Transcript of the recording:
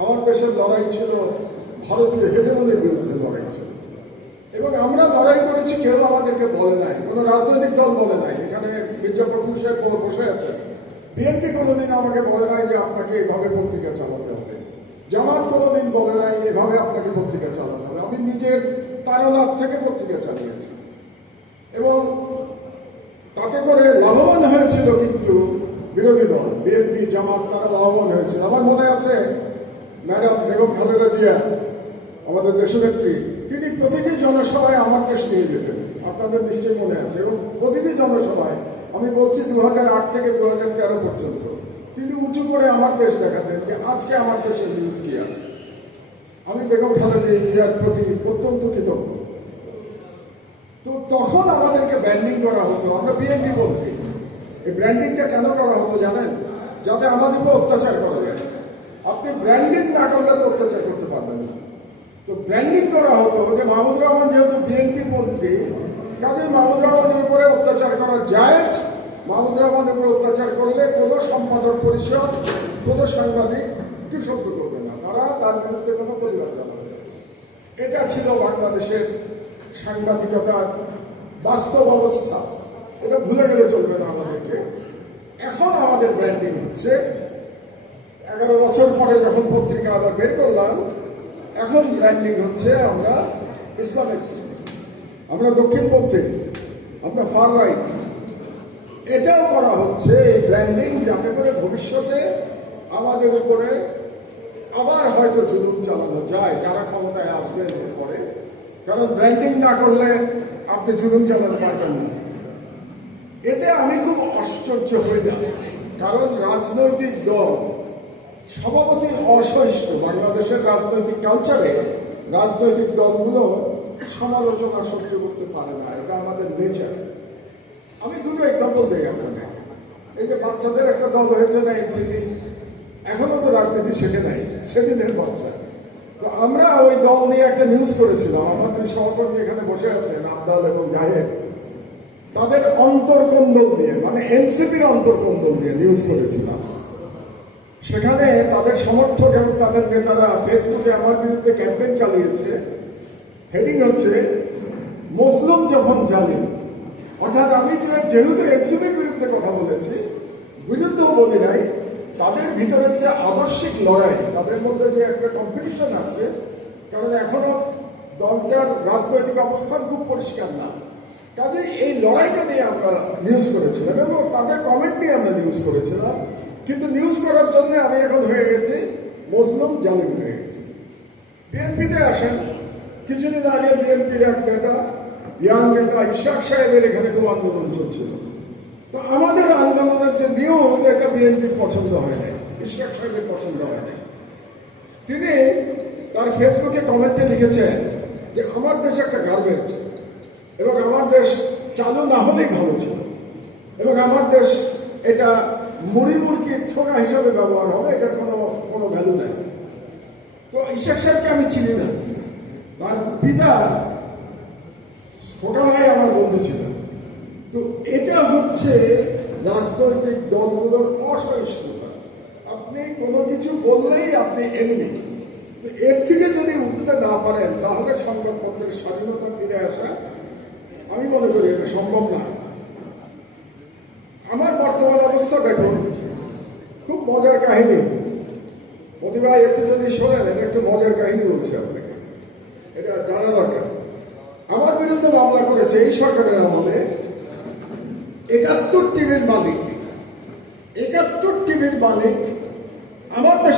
আমার দেশের লড়াই ছিল, ভারতীয় হেজেমনের বিরুদ্ধে লড়াই ছিল। এবং আমরা লড়াই করেছি, কেউ আমাদেরকে বলে নাই, কোনো রাজনৈতিক দল বলে নাই। এখানে মির্জা ফখরুল সাহেব বসে আছেন। বিএনপি কোনোদিন আমাকে বলে নাই যে আপনাকে এভাবে পত্রিকা চালাতে হবে। জামাত কোনোদিন বলে নাই এভাবে আপনাকে পত্রিকা চালাতে হবে। আমি নিজের তারনাথ থেকে পত্রিকা চালিয়েছি। এবং তাতে করে লাভবান হয়েছিল কিন্তু বিরোধী দল, বিএনপি, জামাত, তারা লাভবান হয়েছিল। আমার মনে আছে ম্যাডাম বেগম খালেদা জিয়া, আমাদের দেশনেত্রী তিনি প্রতিটি জনসভায় আমার দেশ নিয়ে যেতেন। আপনাদের নিশ্চয়ই মনে আছে। এবং প্রতিটি জনসভায় আমি বলছি দু থেকে দু পর্যন্ত, তিনি উঁচু করে আমার দেশ দেখাতেন যে আজকে আমার দেশের নিউজ কি আছে। আমি বেগম খালেদা জিয়ার প্রতি অত্যন্ত কৃতজ্ঞ। তো তখন আমাদেরকে ব্র্যান্ডিং করা হতো। আমরা বিএনপি বলছি এই ব্র্যান্ডিংটা কেন করা হতো জানেন? যাতে আমাদের উপর অত্যাচার করা যায়। আপনি ব্র্যান্ডিং না করলে তো অত্যাচার করতে পারবেন না। তো ব্র্যান্ডিং করা হতো যে মাহমুদ রহমান যেহেতু বিএনপি মন্ত্রী কাজে মাহমুদ রহমানের উপরে অত্যাচার করা যায়। মাহমুদ রহমানের উপরে অত্যাচার করলে কোনো সম্পাদক পরিষদ, কোনো সাংবাদিক একটু শব্দ করবে না। তারা তার বিরুদ্ধে কোনো প্রতিবাদ জানাবে। এটা ছিল বাংলাদেশের সাংবাদিকতার বাস্তব অবস্থা। এটা ভুলে গেলে চলবে না আমাদেরকে। এখন আমাদের ব্র্যান্ডিং হচ্ছে এগারো বছর পরে যখন পত্রিকা আবার বের করলাম, এখন ব্র্যান্ডিং হচ্ছে আমরা ইসলামিস্ট আমরা দক্ষিণ দক্ষিণপন্থী আমরা ফার রাইট এটাও করা হচ্ছে এই ব্র্যান্ডিং যাতে করে ভবিষ্যতে আমাদের উপরে আবার হয়তো জুলুম চালানো যায়, যারা ক্ষমতায় আসবেন পরে কারণ ব্র্যান্ডিং না করলে আপনি জুলুম চালাতে পারবেন না। এতে আমি খুব আশ্চর্য হয়ে যাই। কারণ রাজনৈতিক দল সভাপতি অসহিষ্ণু বাংলাদেশের রাজনৈতিক কালচারে রাজনৈতিক দলগুলো সমালোচনা সহ্য করতে পারে না, এটা আমাদের নেচার আমি দুটো এক্সাম্পল দিই আপনাদের। এই যে বাচ্চাদের একটা দল হয়েছে না এনসিপি এখনও তো রাজনীতি শেখে নাই, সেদিনের বাচ্চা। তো আমরা ওই দল নিয়ে একটা নিউজ করেছিলাম, আমার দুই সহকর্মী এখানে বসে আছেন, আবদাল এবং জাহেদ। তাদের অন্তর্কন্দল নিয়ে মানে এনসিপির অন্তর্কন্দল নিয়ে নিউজ করেছিলাম। সেখানে তাদের সমর্থক এবং তাদের নেতারা ফেসবুকে আমার বিরুদ্ধে ক্যাম্পেইন চালিয়েছে। হেডিং হচ্ছে, মুসলিম যখন জালিম, অর্থাৎ আমি যেহেতু এনসিপির বিরুদ্ধে কথা বলেছি, বিরুদ্ধেও বলি নাই, তাদের ভিতরে যে আদর্শিক লড়াই, তাদের মধ্যে যে একটা কম্পিটিশন আছে, কারণ এখনও দলটার রাজনৈতিক অবস্থান খুব পরিষ্কার না। কাজে এই লড়াইটা নিয়ে আমরা নিউজ করেছিলাম এবং তাদের কমেন্ট নিয়ে আমরা নিউজ করেছিলাম। কিন্তু নিউজ করার জন্য আমি এখন হয়ে গেছি মজলুম জালিম হয়ে গেছি। বিএনপিতে আসেন। কিছুদিন আগে বিএনপির এক নেতা ইয়াং নেতা ইশাক সাহেবের এখানে খুব আন্দোলন চলছিল। তো আমাদের আন্দোলনের যে নিয়ম, এটা বিএনপির পছন্দ হয় নাই। ইশাক সাহেবের পছন্দ হয় নাই। তিনি তার ফেসবুকে কমেন্টে লিখেছেন যে, আমার দেশ একটা গার্বেজ এবং আমার দেশ চালু না হলেই ভালো ছিল। এবং আমার দেশ এটা মুড়ি মুড়কির ঠোকা হিসাবে ব্যবহার হবে, এটার কোনো কোনো ভ্যালু নাই। তো ইশাক সাহেবকে আমি চিনি না। তার পিতা খোকা ভাই আমার বন্ধু ছিল তো এটা হচ্ছে রাজনৈতিক দলগুলোর অসহিষ্ণুতা। আপনি কোনো কিছু বললেই আপনি এনিমি তো এর থেকে যদি উঠতে না পারেন, তাহলে সংবাদপত্রের স্বাধীনতা ফিরে আসা আমি মনে করি এটা সম্ভব না। আমার বর্তমান অবস্থা মজার কাহিনী? প্রতিভা একটু যদি শোনেন এটা একটু মজার কাহিনী বলছি আপনাকে। এটা জানা দরকার। আমার বিরুদ্ধে মামলা করেছে এই সরকারের আমলে একাত্তর টিভির মালিক। একাত্তর টিভির মালিক